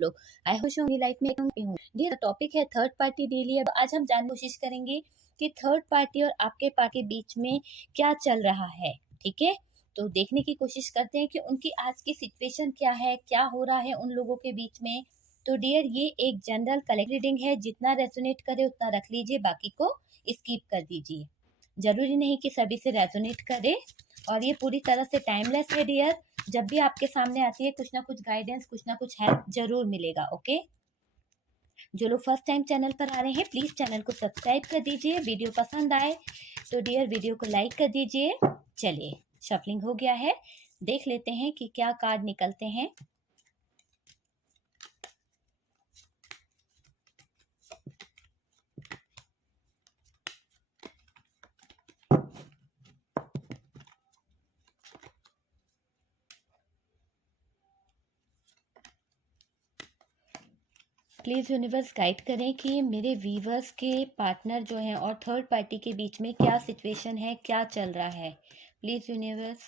लोग। आई खुश हूँ लाइफ में हूँ। ये टॉपिक है थर्ड पार्टी डेली। अब आज हम जानने की कोशिश करेंगे कि थर्ड पार्टी और आपके पार्टी के बीच में क्या चल रहा है। ठीक है, तो देखने की कोशिश करते हैं कि उनकी आज की सिचुएशन क्या है, क्या हो रहा है उन लोगों के बीच में। तो डियर, ये एक जनरल कलेक्ट रीडिंग है, जितना रेजोनेट करे उतना रख लीजिए, बाकी को स्किप कर दीजिए। जरूरी नहीं कि सभी से रेजोनेट करे, और ये पूरी तरह से टाइमलेस है डियर। जब भी आपके सामने आती है कुछ ना कुछ गाइडेंस, कुछ ना कुछ हेल्प जरूर मिलेगा। ओके, जो लोग फर्स्ट टाइम चैनल पर आ रहे हैं प्लीज चैनल को सब्सक्राइब कर दीजिए। वीडियो पसंद आए तो डियर वीडियो को लाइक कर दीजिए। चलिए, शफलिंग हो गया है, देख लेते हैं कि क्या कार्ड निकलते हैं। प्लीज़ यूनिवर्स गाइड करें कि मेरे व्यूवर्स के पार्टनर जो हैं और थर्ड पार्टी के बीच में क्या सिचुएशन है, क्या चल रहा है। Please universe.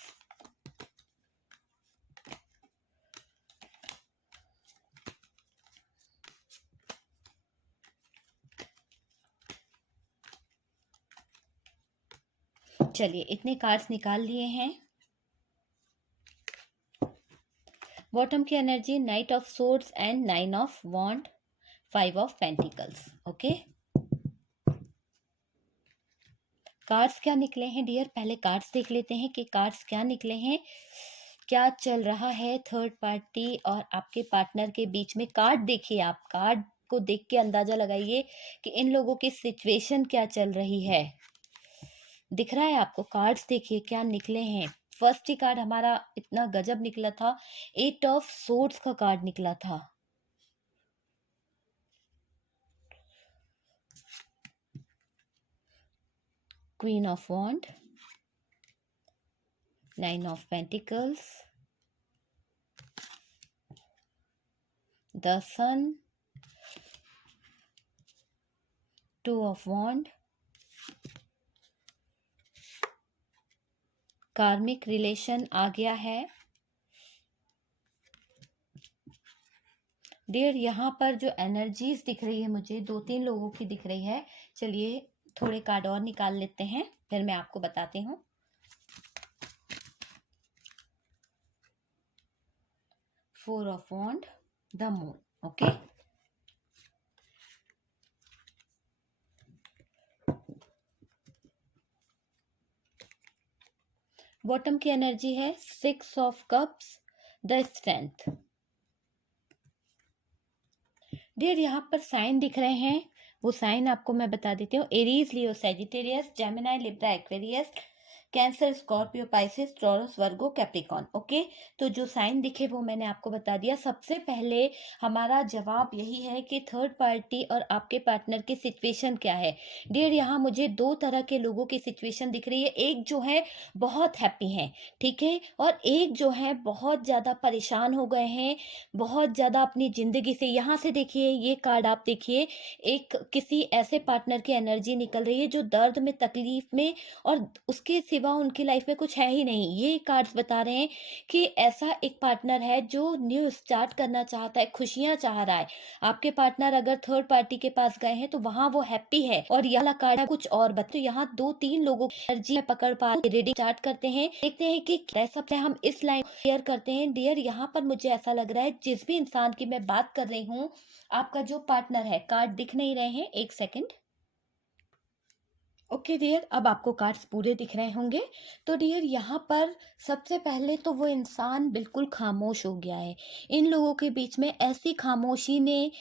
चलिए, इतने कार्ड्स निकाल लिए हैं। बॉटम की energy knight of swords and 9 of wand, 5 of pentacles. Okay, cards क्या निकले हैं डियर, पहले कार्ड्स देख लेते हैं कि कार्ड्स क्या निकले हैं, क्या चल रहा है थर्ड पार्टी और आपके पार्टनर के बीच में। कार्ड देखिए, आप कार्ड को देख के अंदाजा लगाइए कि इन लोगों की सिचुएशन क्या चल रही है। दिख रहा है आपको? कार्ड्स देखिए क्या निकले हैं। फर्स्ट ही कार्ड हमारा इतना गजब निकला था, 8 ऑफ सोर्ड्स का कार्ड निकला था। Queen of wand, 9 of pentacles, the sun, 2 of wand, karmic relation आ गया है डियर। यहाँ पर जो एनर्जीज दिख रही है मुझे 2-3 लोगों की दिख रही है। चलिए थोड़े कार्ड और निकाल लेते हैं, फिर मैं आपको बताती हूँ। Four of wand, the moon. Okay, bottom की एनर्जी है 6 of cups, the strength. Dear, यहाँ पर साइन दिख रहे हैं, वो साइन आपको मैं बता देती हूँ। Aries, Leo, Sagittarius, Gemini, Libra, Aquarius, Cancer, Scorpio, Pisces, Taurus, Virgo, Capricorn. Okay, तो जो साइन दिखे वो मैंने आपको बता दिया। सबसे पहले हमारा जवाब यही है कि थर्ड पार्टी और आपके पार्टनर की सिचुएशन क्या है। डियर, यहाँ मुझे 2 तरह के लोगों की सिचुएशन दिख रही है। एक जो है बहुत हैप्पी हैं, ठीक है, और एक जो है बहुत ज़्यादा परेशान हो गए हैं, बहुत ज़्यादा अपनी ज़िंदगी से। यहाँ से देखिए, ये कार्ड आप देखिए, एक किसी ऐसे पार्टनर की एनर्जी निकल रही है जो दर्द में, तकलीफ में, और उसके सिवा उनकी लाइफ में कुछ है ही नहीं। ये कार्ड्स बता रहे हैं कि ऐसा एक पार्टनर है जो न्यू स्टार्ट करना चाहता है, खुशियां चाह रहा है। आपके पार्टनर अगर थर्ड पार्टी के पास गए हैं तो वहां वो हैप्पी है। और यह वाला कार्ड है कुछ और बता। तो यहाँ 2-3 लोगों की एनर्जी पकड़ पा रीडिंग स्टार्ट करते हैं, देखते हैं कि कैसा हम इस लाइन क्लियर करते हैं। डियर, यहाँ पर मुझे ऐसा लग रहा है जिस भी इंसान की मैं बात कर रही हूँ, आपका जो पार्टनर है, कार्ड दिख नहीं रहे हैं, एक सेकेंड। ओके डियर, अब आपको कार्ड्स पूरे दिख रहे होंगे। तो डियर, यहाँ पर सबसे पहले तो वो इंसान बिल्कुल खामोश हो गया है। इन लोगों के बीच में ऐसी खामोशी ने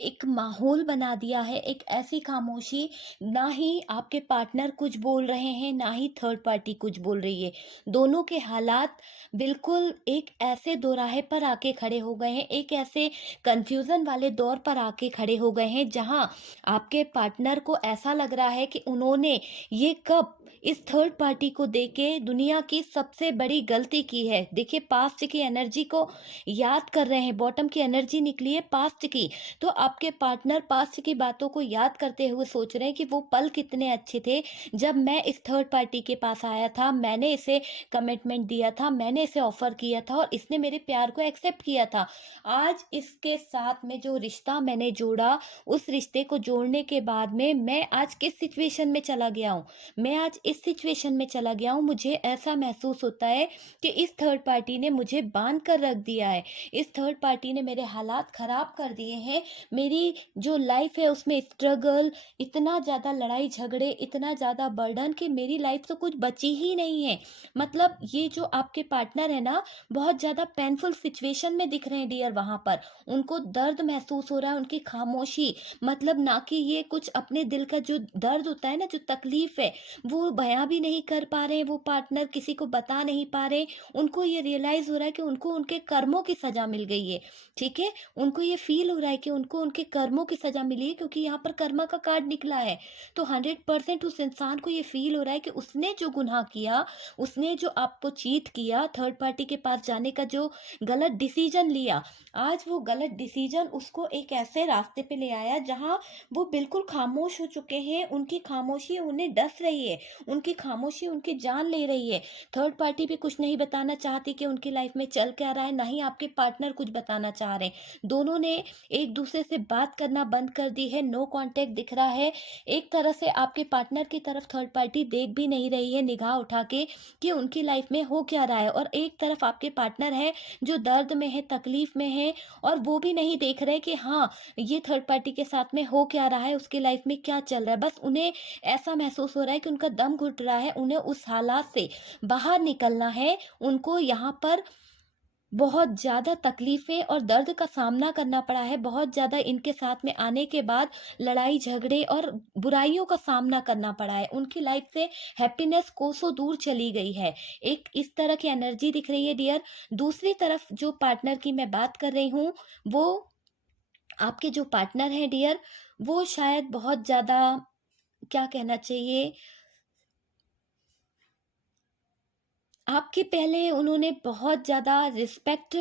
एक माहौल बना दिया है, एक ऐसी खामोशी, ना ही आपके पार्टनर कुछ बोल रहे हैं, ना ही थर्ड पार्टी कुछ बोल रही है। दोनों के हालात बिल्कुल एक ऐसे दोराहे पर आके खड़े हो गए हैं, एक ऐसे कंफ्यूजन वाले दौर पर आके खड़े हो गए हैं, जहां आपके पार्टनर को ऐसा लग रहा है कि उन्होंने ये कब इस थर्ड पार्टी को देके दुनिया की सबसे बड़ी गलती की है। देखिए, पास्ट की एनर्जी को याद कर रहे हैं, बॉटम की एनर्जी निकली है पास्ट की। तो आपके पार्टनर पास्ट की बातों को याद करते हुए सोच रहे हैं कि वो पल कितने अच्छे थे जब मैं इस थर्ड पार्टी के पास आया था, मैंने इसे कमिटमेंट दिया था, मैंने इसे ऑफर किया था और इसने मेरे प्यार को एक्सेप्ट किया था। आज इसके साथ में जो रिश्ता मैंने जोड़ा, उस रिश्ते को जोड़ने के बाद में मैं आज किस सिचुएशन में चला गया हूँ, मैं आज इस सिचुएशन में चला गया हूँ। मुझे ऐसा महसूस होता है कि इस थर्ड पार्टी ने मुझे बांध कर रख दिया है, इस थर्ड पार्टी ने मेरे हालात खराब कर दिए हैं। मेरी जो लाइफ है उसमें स्ट्रगल, इतना ज़्यादा लड़ाई झगड़े, इतना ज़्यादा बर्डन कि मेरी लाइफ तो कुछ बची ही नहीं है। मतलब ये जो आपके पार्टनर है ना, बहुत ज़्यादा पेनफुल सिचुएशन में दिख रहे हैं डियर। वहाँ पर उनको दर्द महसूस हो रहा है, उनकी खामोशी, मतलब ना कि ये कुछ अपने दिल का जो दर्द होता है ना, जो तकलीफ है, वो बयां भी नहीं कर पा रहे हैं, वो पार्टनर किसी को बता नहीं पा रहे। उनको ये रियलाइज हो रहा है कि उनको उनके कर्मों की सजा मिल गई है। ठीक है, उनको ये फील हो रहा है कि उनको उनके कर्मों की सजा मिली है, क्योंकि यहाँ पर कर्मा का कार्ड निकला है। तो 100% उस इंसान को ये फील हो रहा है कि उसने जो गुनाह किया, उसने जो आपको चीट किया, थर्ड पार्टी के पास जाने का जो गलत डिसीजन लिया, आज वो गलत डिसीजन उसको एक ऐसे रास्ते पे ले आया जहां वो बिल्कुल खामोश हो चुके हैं। उनकी खामोशी उन्हें डस रही है, उनकी खामोशी उनकी जान ले रही है। थर्ड पार्टी भी कुछ नहीं बताना चाहती कि उनकी लाइफ में चल क्या रहा है, ना ही आपके पार्टनर कुछ बताना चाह रहे हैं। दोनों ने एक दूसरे से बात करना बंद कर दी है, नो कांटेक्ट दिख रहा है। एक तरह से आपके पार्टनर की तरफ थर्ड पार्टी देख भी नहीं रही है निगाह उठा के कि उनकी लाइफ में हो क्या रहा है, और एक तरफ आपके पार्टनर है जो दर्द में है, तकलीफ में है, और वो भी नहीं देख रहे कि हाँ, ये थर्ड पार्टी के साथ में हो क्या रहा है, उसकी लाइफ में क्या चल रहा है। बस उन्हें ऐसा महसूस हो रहा है कि उनका दम घुट रहा है, उन्हें उस हालात से बाहर निकलना है। उनको यहाँ पर बहुत ज़्यादा तकलीफ़ें और दर्द का सामना करना पड़ा है, बहुत ज़्यादा इनके साथ में आने के बाद लड़ाई झगड़े और बुराइयों का सामना करना पड़ा है। उनकी लाइफ से हैप्पीनेस कोसों दूर चली गई है। एक इस तरह की एनर्जी दिख रही है डियर। दूसरी तरफ जो पार्टनर की मैं बात कर रही हूँ, वो आपके जो पार्टनर हैं डियर, वो शायद बहुत ज़्यादा, क्या कहना चाहिए, आपके पहले उन्होंने बहुत ज़्यादा रिस्पेक्ट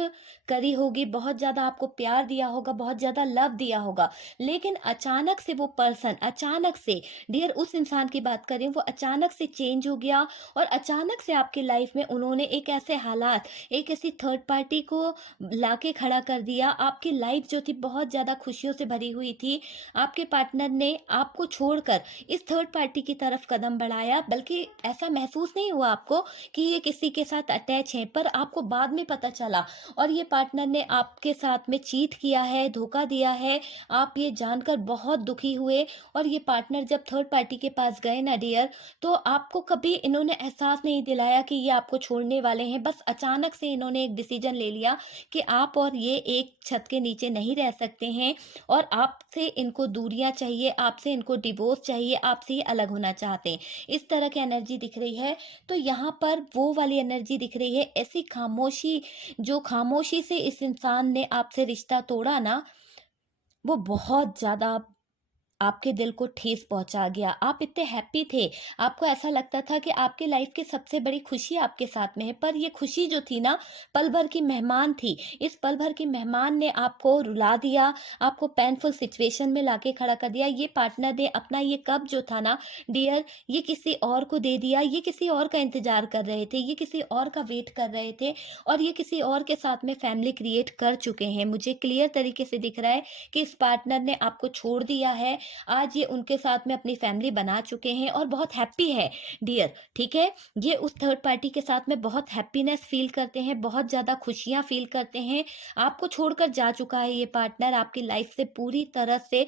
करी होगी, बहुत ज़्यादा आपको प्यार दिया होगा, बहुत ज़्यादा लव दिया होगा। लेकिन अचानक से वो पर्सन, अचानक से, डियर उस इंसान की बात कर रही हूँ, वो अचानक से चेंज हो गया और अचानक से आपकी लाइफ में उन्होंने एक ऐसे हालात, एक ऐसी थर्ड पार्टी को लाके खड़ा कर दिया। आपकी लाइफ जो थी बहुत ज़्यादा खुशियों से भरी हुई थी। आपके पार्टनर ने आपको छोड़कर इस थर्ड पार्टी की तरफ कदम बढ़ाया, बल्कि ऐसा महसूस नहीं हुआ आपको कि ये किसी के साथ अटैच हैं, पर आपको बाद में पता चला, और ये पार्टनर ने आपके साथ में चीट किया है, धोखा दिया है। आप ये जानकर बहुत दुखी हुए, और ये पार्टनर जब थर्ड पार्टी के पास गए ना डियर, तो आपको कभी इन्होंने एहसास नहीं दिलाया कि ये आपको छोड़ने वाले हैं। बस अचानक से इन्होंने एक डिसीजन ले लिया कि आप और ये एक छत के नीचे नहीं रह सकते हैं, और आपसे इनको दूरियां चाहिए, आपसे इनको डिवोर्स चाहिए, आपसे ये अलग होना चाहते हैं। इस तरह की एनर्जी दिख रही है। तो यहाँ पर वो वाली एनर्जी दिख रही है, ऐसी खामोशी, जो खामोशी से इस इंसान ने आपसे रिश्ता तोड़ा ना, वो बहुत ज़्यादा आपके दिल को ठेस पहुंचा गया। आप इतने हैप्पी थे, आपको ऐसा लगता था कि आपकी लाइफ की सबसे बड़ी खुशी आपके साथ में है, पर ये खुशी जो थी ना, पल भर की मेहमान थी। इस पल भर की मेहमान ने आपको रुला दिया, आपको पेनफुल सिचुएशन में लाके खड़ा कर दिया। ये पार्टनर ने अपना ये कब जो था ना डियर, ये किसी और को दे दिया। ये किसी और का इंतजार कर रहे थे, ये किसी और का वेट कर रहे थे, और ये किसी और के साथ में फैमिली क्रिएट कर चुके हैं। मुझे क्लियर तरीके से दिख रहा है कि इस पार्टनर ने आपको छोड़ दिया है। आज ये उनके साथ में अपनी फैमिली बना चुके हैं और बहुत हैप्पी है डियर। ठीक है, ये उस थर्ड पार्टी के साथ में बहुत हैप्पीनेस फील करते हैं, बहुत ज़्यादा खुशियाँ फील करते हैं। आपको छोड़कर जा चुका है ये पार्टनर, आपकी लाइफ से पूरी तरह से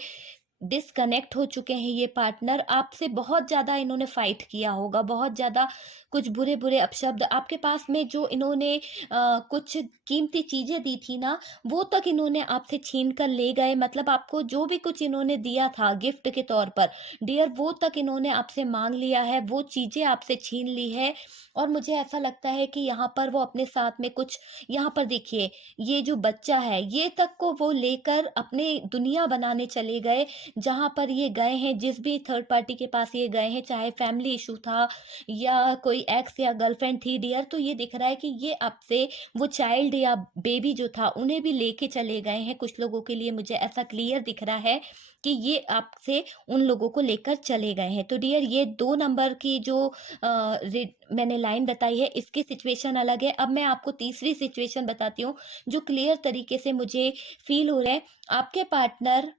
डिस्कनेक्ट हो चुके हैं। ये पार्टनर आपसे बहुत ज़्यादा इन्होंने फाइट किया होगा, बहुत ज़्यादा कुछ बुरे बुरे अपशब्द आपके पास में, जो इन्होंने कुछ कीमती चीज़ें दी थी ना, वो तक इन्होंने आपसे छीन कर ले गए। मतलब आपको जो भी कुछ इन्होंने दिया था गिफ्ट के तौर पर डियर, वो तक इन्होंने आपसे मांग लिया है, वो चीज़ें आपसे छीन ली है। और मुझे ऐसा लगता है कि यहाँ पर वो अपने साथ में कुछ, यहाँ पर देखिए, ये जो बच्चा है, ये तक को वो लेकर अपने दुनिया बनाने चले गए, जहाँ पर ये गए हैं, जिस भी थर्ड पार्टी के पास ये गए हैं, चाहे फैमिली इशू था या कोई एक्स या गर्लफ्रेंड थी डियर, तो ये दिख रहा है कि ये आपसे वो चाइल्ड या बेबी जो था उन्हें भी लेके चले गए हैं। कुछ लोगों के लिए मुझे ऐसा क्लियर दिख रहा है कि ये आपसे उन लोगों को लेकर चले गए हैं। तो डियर, ये 2 नंबर की जो मैंने लाइन बताई है, इसकी सिचुएशन अलग है। अब मैं आपको तीसरी सिचुएशन बताती हूँ जो क्लियर तरीके से मुझे फील हो रहा है। आपके पार्टनर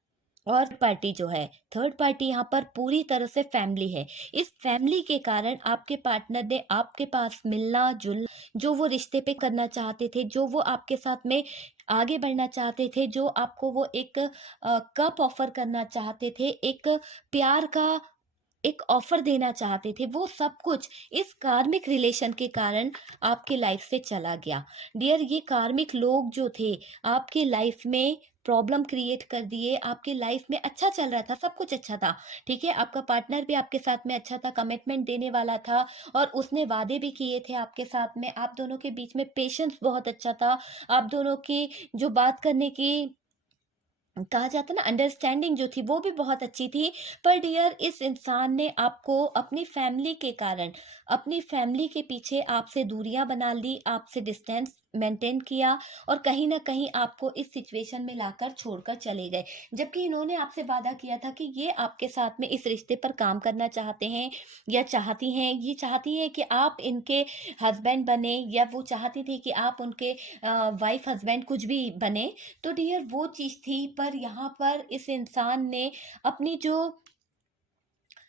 और पार्टी जो है, थर्ड पार्टी यहाँ पर पूरी तरह से फैमिली है। इस फैमिली के कारण आपके पार्टनर ने आपके पास मिलना जुलना, जो वो रिश्ते पे करना चाहते थे, जो वो आपके साथ में आगे बढ़ना चाहते थे, जो आपको वो एक कप ऑफर करना चाहते थे, एक प्यार का एक ऑफर देना चाहते थे, वो सब कुछ इस कार्मिक रिलेशन के कारण आपके लाइफ से चला गया। डियर, ये कार्मिक लोग जो थे आपके लाइफ में प्रॉब्लम क्रिएट कर दिए। आपके लाइफ में अच्छा चल रहा था, सब कुछ अच्छा था, ठीक है, आपका पार्टनर भी आपके साथ में अच्छा था, कमिटमेंट देने वाला था और उसने वादे भी किए थे आपके साथ में। आप दोनों के बीच में पेशेंस बहुत अच्छा था, आप दोनों की जो बात करने की कहा जाता है ना अंडरस्टैंडिंग जो थी वो भी बहुत अच्छी थी। पर डियर, इस इंसान ने आपको अपनी फैमिली के कारण, अपनी फैमिली के पीछे आपसे दूरियां बना ली, आपसे डिस्टेंस मेंटेन किया और कहीं ना कहीं आपको इस सिचुएशन में लाकर छोड़कर चले गए। जबकि इन्होंने आपसे वादा किया था कि ये आपके साथ में इस रिश्ते पर काम करना चाहते हैं या चाहती हैं, ये चाहती हैं कि आप इनके हस्बैंड बने, या वो चाहती थी कि आप उनके वाइफ हस्बैंड कुछ भी बने। तो डियर, वो चीज थी, पर यहाँ पर इस इंसान ने अपनी जो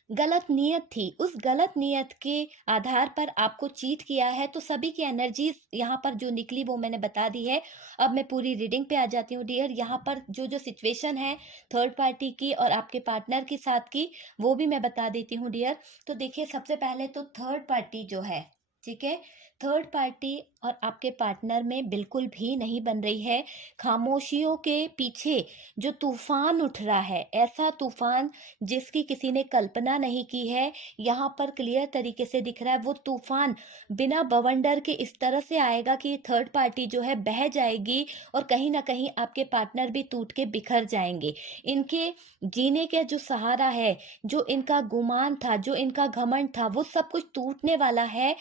गलत नीयत थी, उस गलत नीयत के आधार पर आपको चीट किया है। तो सभी की एनर्जीज यहाँ पर जो निकली वो मैंने बता दी है। अब मैं पूरी रीडिंग पे आ जाती हूँ डियर। यहाँ पर जो जो सिचुएशन है थर्ड पार्टी की और आपके पार्टनर के साथ की, वो भी मैं बता देती हूँ डियर। तो देखिए, सबसे पहले तो थर्ड पार्टी जो है, ठीक है, थर्ड पार्टी और आपके पार्टनर में बिल्कुल भी नहीं बन रही है। खामोशियों के पीछे जो तूफान उठ रहा है, ऐसा तूफान जिसकी किसी ने कल्पना नहीं की है, यहाँ पर क्लियर तरीके से दिख रहा है। वो तूफान बिना बवंडर के इस तरह से आएगा कि थर्ड पार्टी जो है बह जाएगी और कहीं ना कहीं आपके पार्टनर भी टूट के बिखर जाएंगे। इनके जीने का जो सहारा है, जो इनका गुमान था, जो इनका घमंड था, वो सब कुछ टूटने वाला है।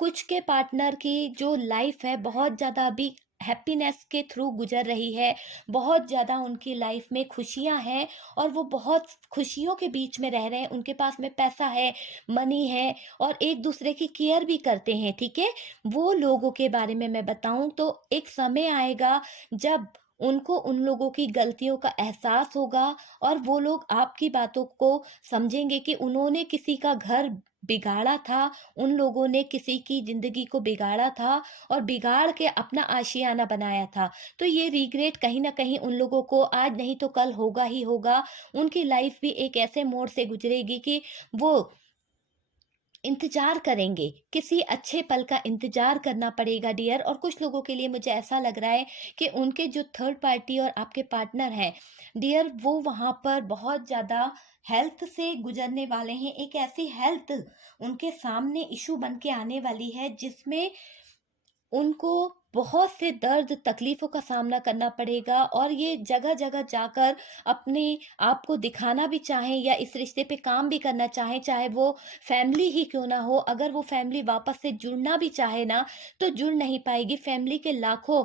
कुछ के पार्टनर की जो लाइफ है बहुत ज़्यादा अभी हैप्पीनेस के थ्रू गुजर रही है, बहुत ज़्यादा उनकी लाइफ में खुशियां हैं और वो बहुत खुशियों के बीच में रह रहे हैं। उनके पास में पैसा है, मनी है और एक दूसरे की केयर भी करते हैं, ठीक है। वो लोगों के बारे में मैं बताऊं तो एक समय आएगा जब उनको उन लोगों की गलतियों का एहसास होगा और वो लोग आपकी बातों को समझेंगे कि उन्होंने किसी का घर बिगाड़ा था, उन लोगों ने किसी की जिंदगी को बिगाड़ा था और बिगाड़ के अपना आशियाना बनाया था। तो ये रिग्रेट कहीं ना कहीं उन लोगों को आज नहीं तो कल होगा ही होगा। उनकी लाइफ भी एक ऐसे मोड़ से गुजरेगी कि वो इंतजार करेंगे, किसी अच्छे पल का इंतजार करना पड़ेगा डियर। और कुछ लोगों के लिए मुझे ऐसा लग रहा है कि उनके जो थर्ड पार्टी और आपके पार्टनर हैं डियर, वो वहां पर बहुत ज्यादा हेल्थ से गुजरने वाले हैं। एक ऐसी हेल्थ उनके सामने इशू बन के आने वाली है जिसमें उनको बहुत से दर्द तकलीफों का सामना करना पड़ेगा और ये जगह जगह जाकर अपने आप को दिखाना भी चाहें या इस रिश्ते पे काम भी करना चाहें, चाहे वो फैमिली ही क्यों ना हो। अगर वो फैमिली वापस से जुड़ना भी चाहे ना तो जुड़ नहीं पाएगी। फैमिली के लाखों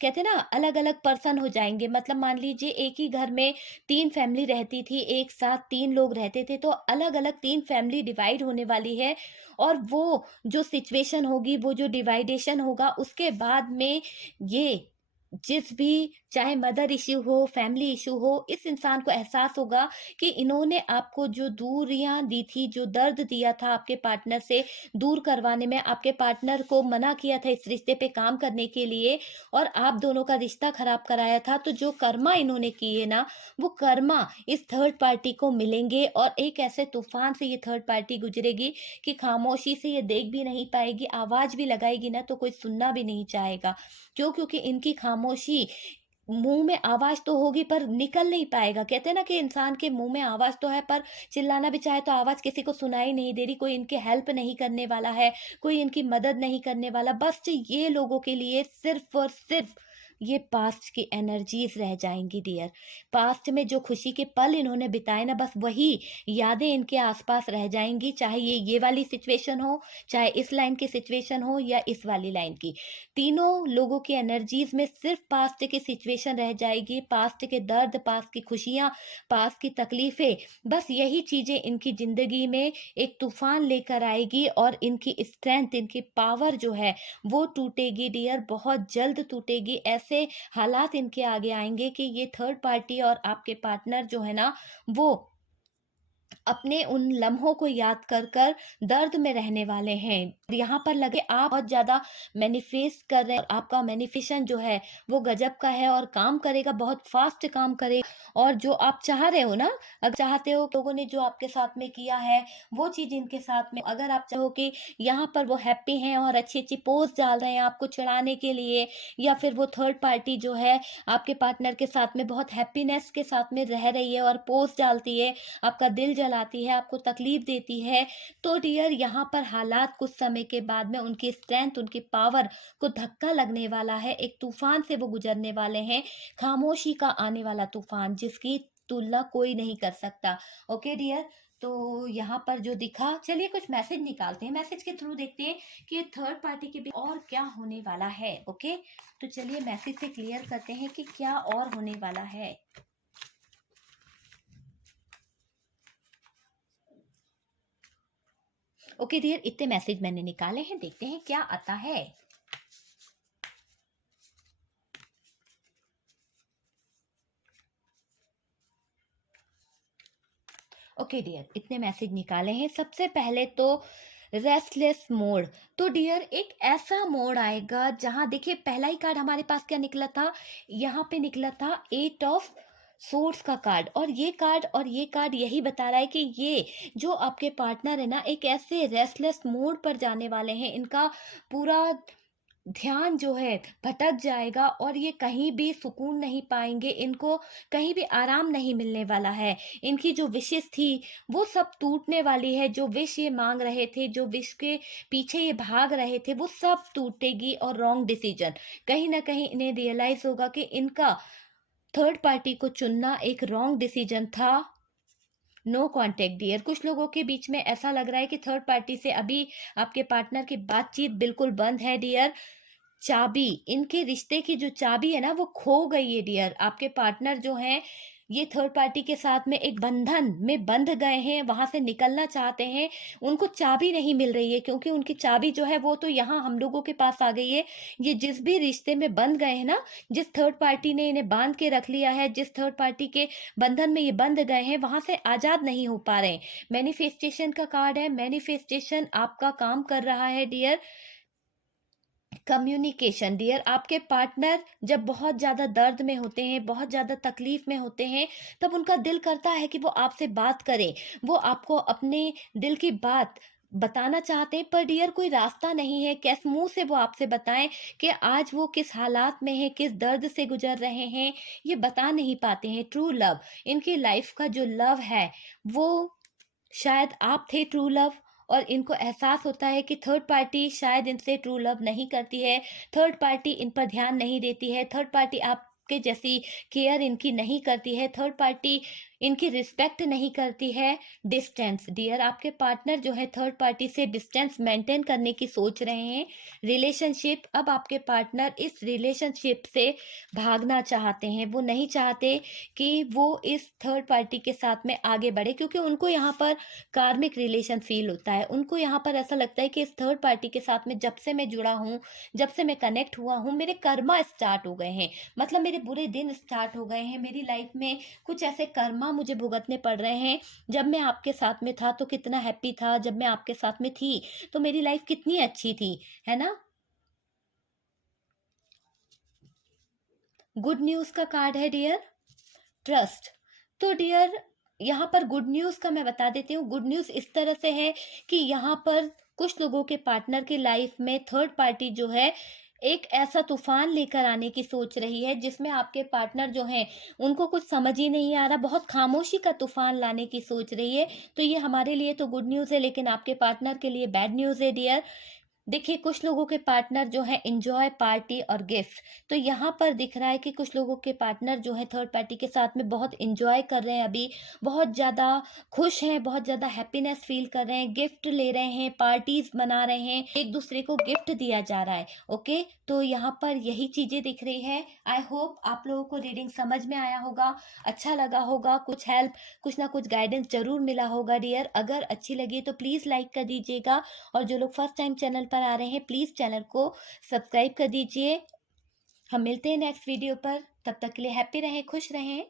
कहते हैं ना अलग अलग पर्सन हो जाएंगे। मतलब मान लीजिए एक ही घर में 3 फैमिली रहती थी, एक साथ 3 लोग रहते थे, तो अलग अलग 3 फैमिली डिवाइड होने वाली है। और वो जो सिचुएशन होगी, वो जो डिवाइडेशन होगा, उसके बाद में ये जिस भी चाहे मदर इश्यू हो, फैमिली इश्यू हो, इस इंसान को एहसास होगा कि इन्होंने आपको जो दूरियां दी थी, जो दर्द दिया था आपके पार्टनर से दूर करवाने में, आपके पार्टनर को मना किया था इस रिश्ते पे काम करने के लिए और आप दोनों का रिश्ता खराब कराया था, तो जो कर्मा इन्होंने किए ना, वो कर्मा इस थर्ड पार्टी को मिलेंगे और एक ऐसे तूफान से ये थर्ड पार्टी गुजरेगी कि खामोशी से ये देख भी नहीं पाएगी, आवाज भी लगाएगी ना तो कोई सुनना भी नहीं चाहेगा। क्यों? क्योंकि इनकी खामोशी, मुंह में आवाज तो होगी पर निकल नहीं पाएगा। कहते हैं ना कि इंसान के मुंह में आवाज तो है पर चिल्लाना भी चाहे तो आवाज किसी को सुनाई नहीं दे रही। कोई इनके हेल्प नहीं करने वाला है, कोई इनकी मदद नहीं करने वाला। बस ये लोगों के लिए सिर्फ और सिर्फ ये पास्ट की एनर्जीज रह जाएंगी डियर। पास्ट में जो खुशी के पल इन्होंने बिताए ना, बस वही यादें इनके आसपास रह जाएंगी, चाहे ये वाली सिचुएशन हो, चाहे इस लाइन की सिचुएशन हो या इस वाली लाइन की। तीनों लोगों की एनर्जीज में सिर्फ पास्ट की सिचुएशन रह जाएगी, पास्ट के दर्द, पास्ट की खुशियां, पास्ट की तकलीफें, बस यही चीजें इनकी जिंदगी में एक तूफान लेकर आएगी और इनकी स्ट्रेंथ, इनकी पावर जो है वो टूटेगी डियर, बहुत जल्द टूटेगी। ऐसे हालात इनके आगे आएंगे कि ये थर्ड पार्टी और आपके पार्टनर जो है ना, वो अपने उन लम्हों को याद कर कर दर्द में रहने वाले हैं। यहाँ पर लगे आप बहुत ज्यादा मैनिफेस्ट कर रहे हैं और आपका मैनिफेशन जो है वो गजब का है और काम करेगा, बहुत फास्ट काम करेगा। और जो आप चाह रहे हो ना, अगर चाहते हो लोगों ने जो आपके साथ में किया है वो चीज इनके साथ में, अगर आप चाहो कि यहाँ पर वो हैप्पी हैं और अच्छी अच्छी पोस्ट डाल रहे हैं आपको चिढ़ाने के लिए, या फिर वो थर्ड पार्टी जो है आपके पार्टनर के साथ में बहुत हैप्पीनेस के साथ में रह रही है और पोस्ट डालती है, आपका दिल जलाती है, आपको तकलीफ देती है, तो डियर यहाँ पर हालात कुछ समय के बाद में उनकी स्ट्रेंथ, उनकी पावर को धक्का लगने वाला है। एक तूफान से वो गुजरने वाले हैं, खामोशी का आने वाला तूफान, जिसकी तुलना कोई नहीं कर सकता। ओके डियर, तो यहाँ पर जो दिखा, चलिए कुछ मैसेज निकालते हैं, मैसेज के थ्रू देखते हैं कि थर्ड पार्टी के बीच और क्या होने वाला है। ओके, तो चलिए मैसेज से क्लियर करते हैं कि क्या और होने वाला है। ओके डियर, इतने मैसेज मैंने निकाले हैं, देखते हैं क्या आता है। ओके डियर, इतने मैसेज निकाले हैं। सबसे पहले तो रेस्टलेस मोड। तो डियर एक ऐसा मोड आएगा जहां देखिए पहला ही कार्ड हमारे पास क्या निकला था, यहाँ पे निकला था 8 ऑफ सोर्स का कार्ड, और ये कार्ड यही बता रहा है कि ये जो आपके पार्टनर है ना, एक ऐसे रेस्टलेस मोड पर जाने वाले हैं। इनका पूरा ध्यान जो है भटक जाएगा और ये कहीं भी सुकून नहीं पाएंगे, इनको कहीं भी आराम नहीं मिलने वाला है। इनकी जो विशेष थी वो सब टूटने वाली है, जो विश ये मांग रहे थे, जो विश के पीछे ये भाग रहे थे, वो सब टूटेगी। और रॉन्ग डिसीजन, कहीं ना कहीं इन्हें रियलाइज होगा कि इनका थर्ड पार्टी को चुनना एक रॉन्ग डिसीजन था। नो कॉन्टेक्ट डियर, कुछ लोगों के बीच में ऐसा लग रहा है कि थर्ड पार्टी से अभी आपके पार्टनर की बातचीत बिल्कुल बंद है डियर। चाबी, इनके रिश्ते की जो चाबी है ना वो खो गई है डियर। आपके पार्टनर जो हैं ये थर्ड पार्टी के साथ में एक बंधन में बंध गए हैं, वहां से निकलना चाहते हैं, उनको चाबी नहीं मिल रही है, क्योंकि उनकी चाबी जो है वो तो यहाँ हम लोगों के पास आ गई है। ये जिस भी रिश्ते में बंध गए हैं ना, जिस थर्ड पार्टी ने इन्हें बांध के रख लिया है, जिस थर्ड पार्टी के बंधन में ये बंध गए हैं, वहां से आजाद नहीं हो पा रहे हैं। मैनिफेस्टेशन का कार्ड है, मैनिफेस्टेशन आपका काम कर रहा है डियर। कम्युनिकेशन डियर, आपके पार्टनर जब बहुत ज़्यादा दर्द में होते हैं, बहुत ज़्यादा तकलीफ में होते हैं, तब उनका दिल करता है कि वो आपसे बात करें, वो आपको अपने दिल की बात बताना चाहते हैं, पर डियर कोई रास्ता नहीं है, कैसे मुंह से वो आपसे बताएं कि आज वो किस हालात में है, किस दर्द से गुजर रहे हैं, ये बता नहीं पाते हैं। ट्रू लव, इनकी लाइफ का जो लव है वो शायद आप थे ट्रू लव, और इनको एहसास होता है कि थर्ड पार्टी शायद इनसे ट्रू लव नहीं करती है, थर्ड पार्टी इन पर ध्यान नहीं देती है, थर्ड पार्टी आपके जैसी केयर इनकी नहीं करती है, थर्ड पार्टी इनकी रिस्पेक्ट नहीं करती है। डिस्टेंस डियर, आपके पार्टनर जो है थर्ड पार्टी से डिस्टेंस मेंटेन करने की सोच रहे हैं। रिलेशनशिप, अब आपके पार्टनर इस रिलेशनशिप से भागना चाहते हैं, वो नहीं चाहते कि वो इस थर्ड पार्टी के साथ में आगे बढ़े, क्योंकि उनको यहाँ पर कार्मिक रिलेशन फील होता है। उनको यहाँ पर ऐसा लगता है कि इस थर्ड पार्टी के साथ में जब से मैं जुड़ा हूँ, जब से मैं कनेक्ट हुआ हूँ, मेरे कर्मा स्टार्ट हो गए हैं, मतलब मेरे बुरे दिन स्टार्ट हो गए हैं, मेरी लाइफ में कुछ ऐसे कर्मा मुझे भुगतने पड़ रहे हैं। जब मैं आपके साथ में था तो कितना हैप्पी था, जब मैं आपके साथ में थी तो मेरी लाइफ कितनी अच्छी थी, है ना। गुड न्यूज का कार्ड है डियर, ट्रस्ट। तो डियर यहाँ पर गुड न्यूज का मैं बता देती हूँ। गुड न्यूज इस तरह से है कि यहाँ पर कुछ लोगों के पार्टनर की लाइफ में थर्ड पार्टी जो है एक ऐसा तूफान लेकर आने की सोच रही है, जिसमें आपके पार्टनर जो हैं उनको कुछ समझ ही नहीं आ रहा, बहुत खामोशी का तूफान लाने की सोच रही है। तो ये हमारे लिए तो गुड न्यूज है, लेकिन आपके पार्टनर के लिए बैड न्यूज है डियर। देखिए कुछ लोगों के पार्टनर जो है एंजॉय पार्टी और गिफ्ट, तो यहाँ पर दिख रहा है कि कुछ लोगों के पार्टनर जो है थर्ड पार्टी के साथ में बहुत एंजॉय कर रहे हैं, अभी बहुत ज़्यादा खुश हैं, बहुत ज़्यादा हैप्पीनेस फील कर रहे हैं, गिफ्ट ले रहे हैं, पार्टीज मना रहे हैं, एक दूसरे को गिफ्ट दिया जा रहा है। ओके, तो यहाँ पर यही चीज़ें दिख रही है। आई होप आप लोगों को रीडिंग समझ में आया होगा, अच्छा लगा होगा, कुछ हेल्प, कुछ ना कुछ गाइडेंस जरूर मिला होगा डियर। अगर अच्छी लगी तो प्लीज़ लाइक कर दीजिएगा, और जो लोग फर्स्ट टाइम चैनल पर आ रहे हैं प्लीज़ चैनल को सब्सक्राइब कर दीजिए। हम मिलते हैं नेक्स्ट वीडियो पर, तब तक के लिए हैप्पी रहें, खुश रहें।